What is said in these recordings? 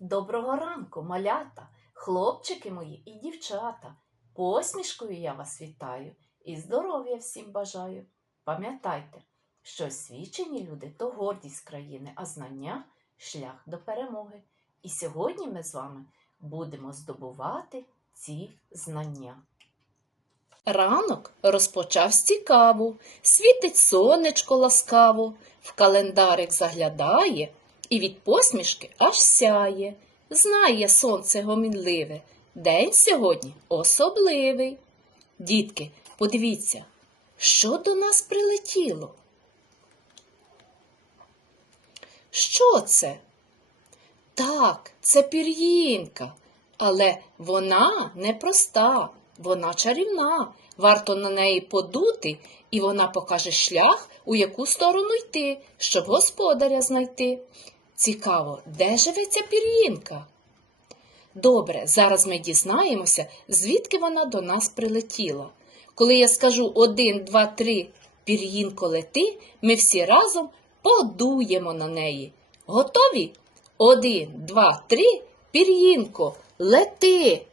Доброго ранку, малята, хлопчики мої і дівчата. Посмішкою я вас вітаю і здоров'я всім бажаю. Пам'ятайте, що освічені люди то гордість країни, а знання шлях до перемоги. І сьогодні ми з вами будемо здобувати ці знання. Ранок розпочав цікаво, світить сонечко ласкаво, в календарик заглядає і від посмішки аж сяє. Знає сонце гомінливе, день сьогодні особливий. Дітки, подивіться, що до нас прилетіло? Що це? Так, це пір'їнка, але вона непроста, вона чарівна. Варто на неї подути, і вона покаже шлях, у яку сторону йти, щоб господаря знайти. Цікаво, де живе ця пір'їнка? Добре, зараз ми дізнаємося, звідки вона до нас прилетіла. Коли я скажу один, два, три, пір'їнко лети, ми всі разом подуємо на неї. Готові? Один, два, три, пір'їнко, лети.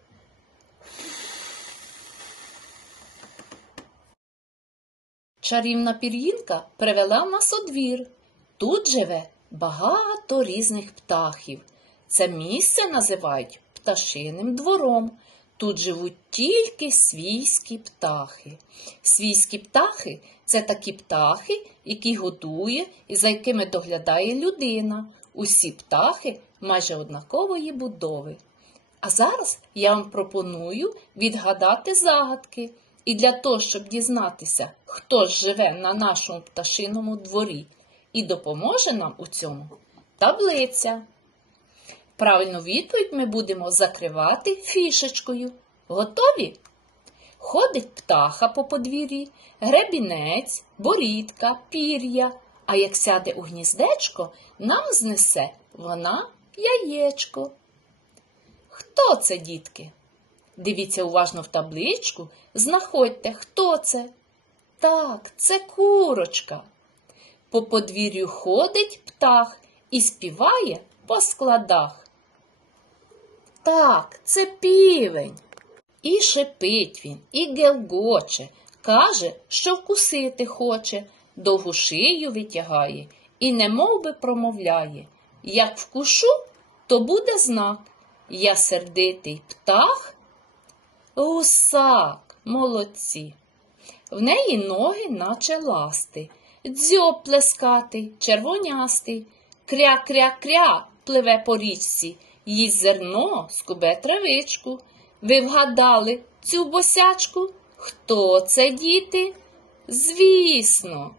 Чарівна пір'їнка привела нас у двір. Тут живе багато різних птахів. Це місце називають пташиним двором. Тут живуть тільки свійські птахи. Свійські птахи це такі птахи, які годує і за якими доглядає людина. Усі птахи майже однакової будови. А зараз я вам пропоную відгадати загадки. І для того, щоб дізнатися, хто ж живе на нашому пташиному дворі, і допоможе нам у цьому таблиця. Правильну відповідь ми будемо закривати фішечкою. Готові? Ходить птаха по подвір'ї, гребінець, борідка, пір'я, а як сяде у гніздечко, нам знесе вона яєчко. Хто це, дітки? Дивіться уважно в табличку, знаходьте, хто це. Так, це курочка. По подвір'ю ходить птах і співає по складах. Так, це півень. І шипить він, і гелгоче, каже, що вкусити хоче, довгу шию витягає і немов би промовляє. Як вкушу, то буде знак. Я сердитий птах. Гусак, молодці. В неї ноги, наче ласти, дзьоб плескатий, червонястий, кря-кря-кря пливе по річці, їсть зерно, скубе травичку. Ви вгадали цю босячку? Хто це, діти? Звісно.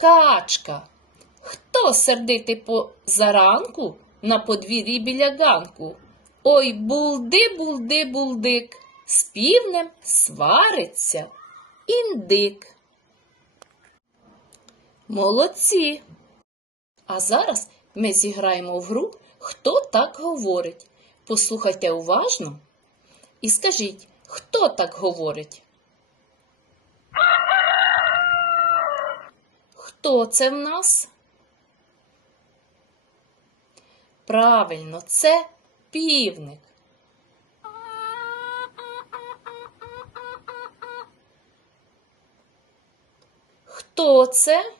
Качка. Хто сердитий по заранку на подвір'ї біля ганку? Ой, булди, булди, булдик, з півнем свариться індик. Молодці. А зараз ми зіграємо в гру Хто так говорить. Послухайте уважно і скажіть, хто так говорить? Хто це в нас? Правильно, це півник. Хто це?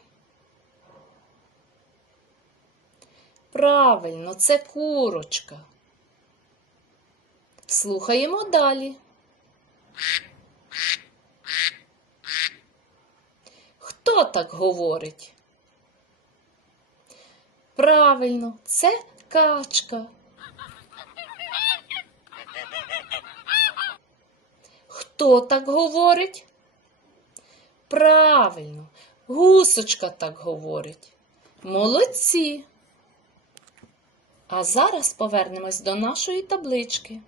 Правильно, це курочка. Слухаємо далі. Хто так говорить? Правильно, це качка. Хто так говорить? Правильно, гусочка так говорить. Молодці. А зараз повернемось до нашої таблички.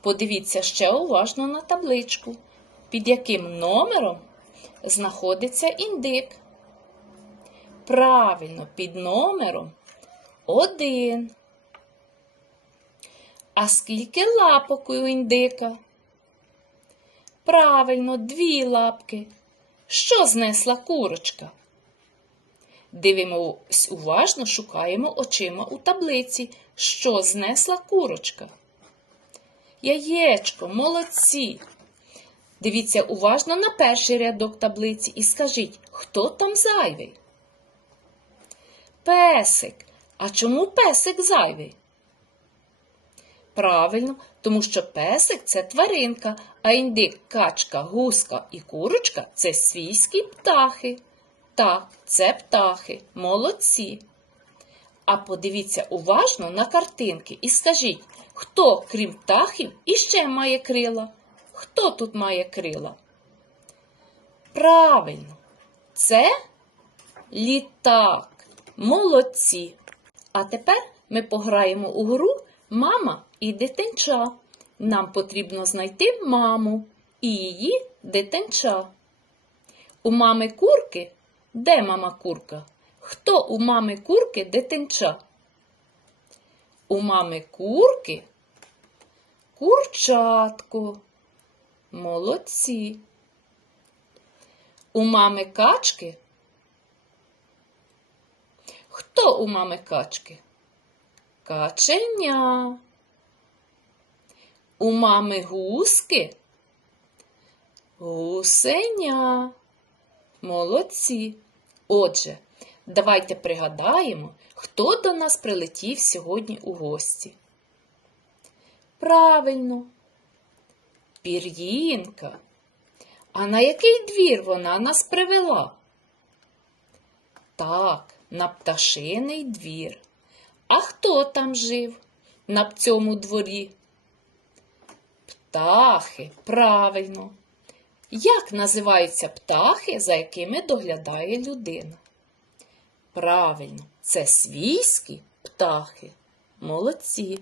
Подивіться ще уважно на табличку, під яким номером знаходиться індик. Правильно, під номером один. А скільки лапок у індика? Правильно, дві лапки. Що знесла курочка? Дивимось уважно, шукаємо очима у таблиці, що знесла курочка. Яєчко, молодці. Дивіться уважно на перший рядок таблиці і скажіть, хто там зайвий? Песик. А чому песик зайвий? Правильно, тому що песик це тваринка, а індик, качка, гуска і курочка це свійські птахи. Так, це птахи, молодці. А подивіться уважно на картинки і скажіть, хто, крім птахів, іще має крила? Хто тут має крила? Правильно, це літак. Молодці. А тепер ми пограємо у гру Мама і дитинча. Нам потрібно знайти маму і її дитинча. У мами курки де мама курка? Хто у мами курки дитинча? У мами курки курчатко. Молодці. У мами качки. Хто у мами качки? Каченя. У мами гуски. Гусеня. Молодці. Отже, давайте пригадаємо, хто до нас прилетів сьогодні у гості. Правильно, пір'їнка. А на який двір вона нас привела? Так, на пташиний двір. А хто там жив на цьому дворі? Птахи, правильно. Як називаються птахи, за якими доглядає людина? Правильно, це свійські птахи. Молодці.